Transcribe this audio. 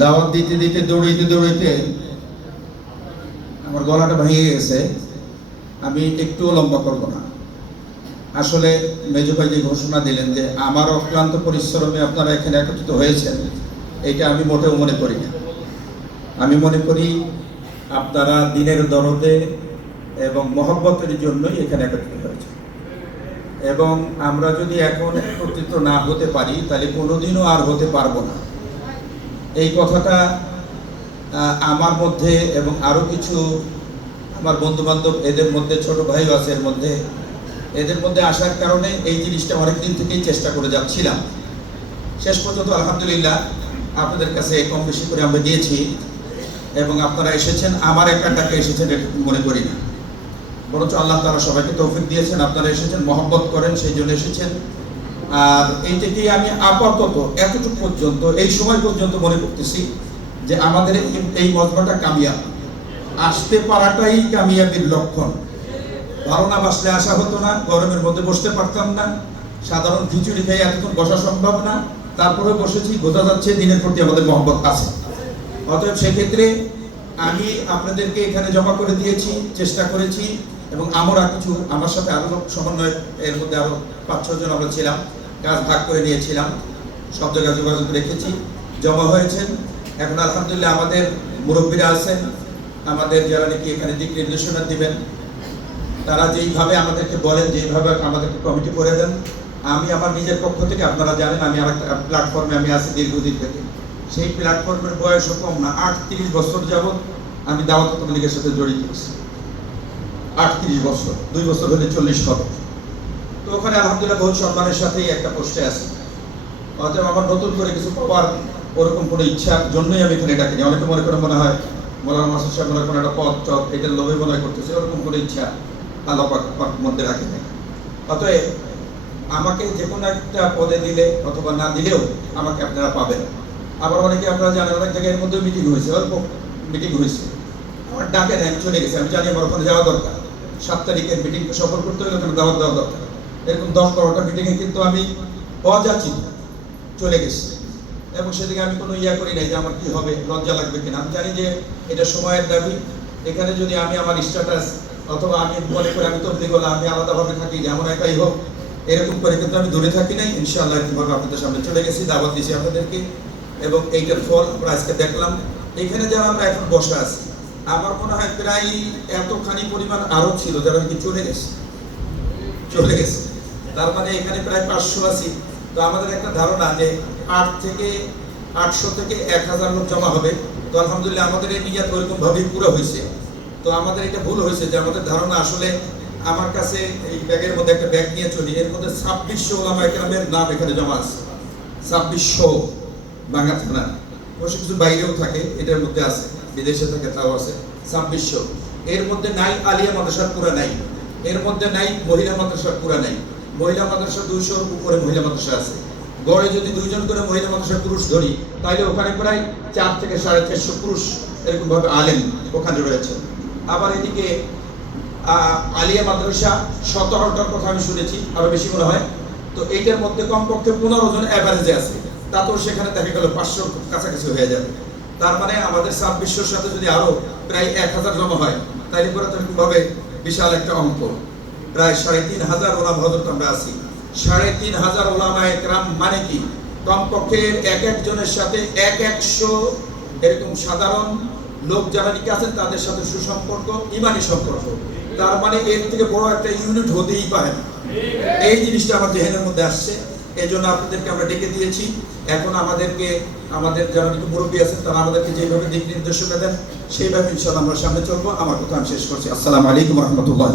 দাওয়াত দিতে দিতে, দৌড়াইতে দৌড়াইতে আমার গলাটা ভেঙে গেছে। আমি একটুও লম্বা করব না। আসলে মেজো ভাই যে ঘোষণা দিলেন যে আমার অক্লান্ত পরিশ্রমে আপনারা এখানে একত্রিত হয়েছেন, এটা আমি মোটেও মনে করি না। আমি মনে করি আপনারা দিনের দরদে এবং মহব্বতের জন্যই এখানে একত্রিত হয়েছে এবং আমরা যদি এখন একত্রিত না হতে পারি, তাহলে কোনোদিনও আর হতে পারব না। এই কথাটা আমার মধ্যে এবং আরও কিছু আমার বন্ধু বান্ধব এদের মধ্যে, ছোট ভাইও আছে এর মধ্যে, এদের মধ্যে আসার কারণে এই জিনিসটা অনেকদিন থেকেই চেষ্টা করে যাচ্ছিলাম। শেষ পর্যন্ত, আলহামদুলিল্লাহ, আপনাদের কাছে কম বেশি করে আমরা দিয়েছি এবং আপনারা এসেছেন, আমার একার ডাকে এসেছেন, এটা মনে করি না। বরঞ্চ আল্লাহ তারা সবাইকে তৌফিক দিয়েছেন, আপনারা এসেছেন, মহব্বত করেন, সেই জন্য এসেছেন। আর এই থেকেই আমি আপাতত এতটুকু পর্যন্ত, এই সময় পর্যন্ত মনে করতেছি যে আমাদের এই- মজমাটা কামিয়াব। আসতে পারাটাই কামিয়াবির লক্ষণ। ভালো না বাসলে আসা হতো না, গরমের মধ্যে বসতে পারতাম না। সাধারণ খিচুড়ি খেয়ে এতক্ষণ বসা সম্ভব না। তারপরে বসেছি, বোঝা যাচ্ছে দিনের প্রতি আমাদের মহব্বত আছে। অতএব সেক্ষেত্রে আমি আপনাদেরকে এখানে জমা করে দিয়েছি, চেষ্টা করেছি, এবং আমরা কিছু, আমার সাথে আরও সমন্বয়, এর মধ্যে আরও পাঁচ ছজন আমরা ছিলাম। কাজ ভাগ করে নিয়েছিলাম। সব জায়গায় যোগাযোগ রেখেছি। জমা হয়েছেন এখন আলহামদুলিল্লাহ আমাদের মুরব্বীরা আছেন। আমাদের যারা নাকি এখানে দিক নির্দেশনা দিবেন, তারা যেইভাবে আমাদেরকে বলেন, যেইভাবে আমাদেরকে কমিটি করে দেন, আমি আমার নিজের পক্ষ থেকে আপনারা জানেন, আমি আরেকটা প্ল্যাটফর্মে আমি আছি দীর্ঘদিন থেকে। সেই প্ল্যাটফর্মের বয়সও কম না, আটত্রিশ বছর যাবৎ আমি দাওয়াত লীগের সাথে জড়িত আছি। আটত্রিশ বছর, দুই বছর হলে চল্লিশ হবে। তো ওখানে আলহামদুলিল্লাহ বহু সম্মানের সাথেই একটা পোস্টে আছে। অতএব আমার নতুন করে কিছু পাওয়ার ওরকম কোনো ইচ্ছার জন্যই আমি এখানে ডাকিনি। অনেকে মনে করে মনে হয় মোলানা মাসুদ সাহেব মনে কোনো একটা পথ চক এটার লোভে মনে করতেছে ওরকম কোনো ইচ্ছা আল্লাহ মধ্যে রাখে নাই। অতএব আমাকে যে কোনো একটা পদে দিলে অথবা না দিলেও আমাকে আপনারা পাবেন। আবার অনেকে আপনারা জানেন, অনেক জায়গায় এর মধ্যেও মিটিং হয়েছে, অল্প মিটিং হয়েছে। আমার ডাকে আমি চলে গেছে, আমি জানি আমার ওখানে যাওয়া দরকার। সাত তারিখের মিটিং সফল করতে হলে ওখানে দাওয়াত দেওয়া দরকার। এরকম দশ বারোটা মিটিংয়ে কিন্তু আমি অযাচিত চলে গেছি। এবং সেদিকে আমি কোনো ইয়া করি নাই যে আমার কি হবে, লজ্জা লাগবে কিনা। আমি জানি যে এটা সময়ের দাবি। এখানে যদি আমি আমার স্ট্যাটাস অথবা আমি মনে করি আমি তো বলে আমি আলাদাভাবে থাকি যেমন একাই হোক, এরকম করে কিন্তু আমি দূরে থাকি নাই। ইনশাআল্লাহ এরকমভাবে আপনাদের সামনে চলে গেছি, দাওয়াত দিয়েছি আপনাদেরকে। এবং এইটার ফল আমরা আজকে দেখলাম। এখানে যারা আমরা এখন বসে আছি, আমার মনে হয় প্রায় এতখানি পরিমাণ আরও ছিল যারা নাকি চলে গেছে। চলে গেছে। তার মানে এখানে প্রায় পাঁচশো আছি। তো আমাদের একটা ধারণা যে আট থেকে আটশো থেকে এক হাজার লোক জমা হবে। তো আলহামদুলিল্লাহ আমাদের এই নিয়াত ওইরকম ভাবেই পুরো হয়েছে। তো আমাদের এটা ভুল হয়েছে যে আমাদের ধারণা আসলে আমার কাছে এই ব্যাগের মধ্যে একটা ব্যাগ নিয়ে চলি। এর মধ্যে ছাব্বিশশো ওলামা একরামের নাম এখানে জমা আছে। ছাব্বিশশো বাংলা থানা। অবশ্য কিছু বাইরেও থাকে, এটার মধ্যে আছে। বিদেশে থাকে, তাও আছে। ছাব্বিশশো। এর মধ্যে নাই, আলিয়া মাদ্রাসার পুরা নাই। এর মধ্যে নাই, মহিলা মাদ্রাসার পুরা নাই। মহিলা মাদ্রাসা দুইশোর উপরে মহিলা মাদ্রাসা আছে। গড়ে যদি দুইজন করে মহিলা মাদ্রাসা পুরুষ ধরি তাহলে ওখানে প্রায় চার থেকে সাড়ে চারশো পুরুষ এরকম ভাবে আলেন ওখানে রয়েছে। আবার এদিকে আলিয়া মাদ্রাসা সতেরোটার কথা আমি শুনেছি, আরও বেশি মনে হয়। তো এইটার মধ্যে কমপক্ষে পনেরো জন অ্যাভারেজে আছে। তাতেও সেখানে দেখা গেল পাঁচশো কাছাকাছি হয়ে যাবে। তার মানে আমাদের ছাব্বিশশোর সাথে যদি আরও প্রায় এক হাজার জমা হয় তাহলে পরে তো ভাবে বিশাল একটা অঙ্ক। প্রায় সাড়ে তিন হাজার ওলাম হজরত আমরা আছি। সাড়ে তিন হাজার ওলামা একরাম মানে কি? কমপক্ষে এক একজনের সাথে এক একশো এরকম সাধারণ লোক যারা নিকে আছেন, তাদের সাথে সুসম্পর্ক, ইমানি সম্পর্ক। তার মানে এর থেকে বড় একটা ইউনিট হতেই পারে এই জিনিসটা আমার জেহেনের মধ্যে আসছে। এই জন্য আপনাদেরকে আমরা ডেকে দিয়েছি। এখন আমাদেরকে, আমাদের যারা একটু মুরব্বী আছেন, তারা আমাদেরকে যেভাবে দিক নির্দেশনা দেন, সেইভাবে ইনশাল্লাহ আমরা সামনে চলবো। আমার কথা আমি শেষ করছি। আসসালামু আলাইকুম রহমতুল্লাহ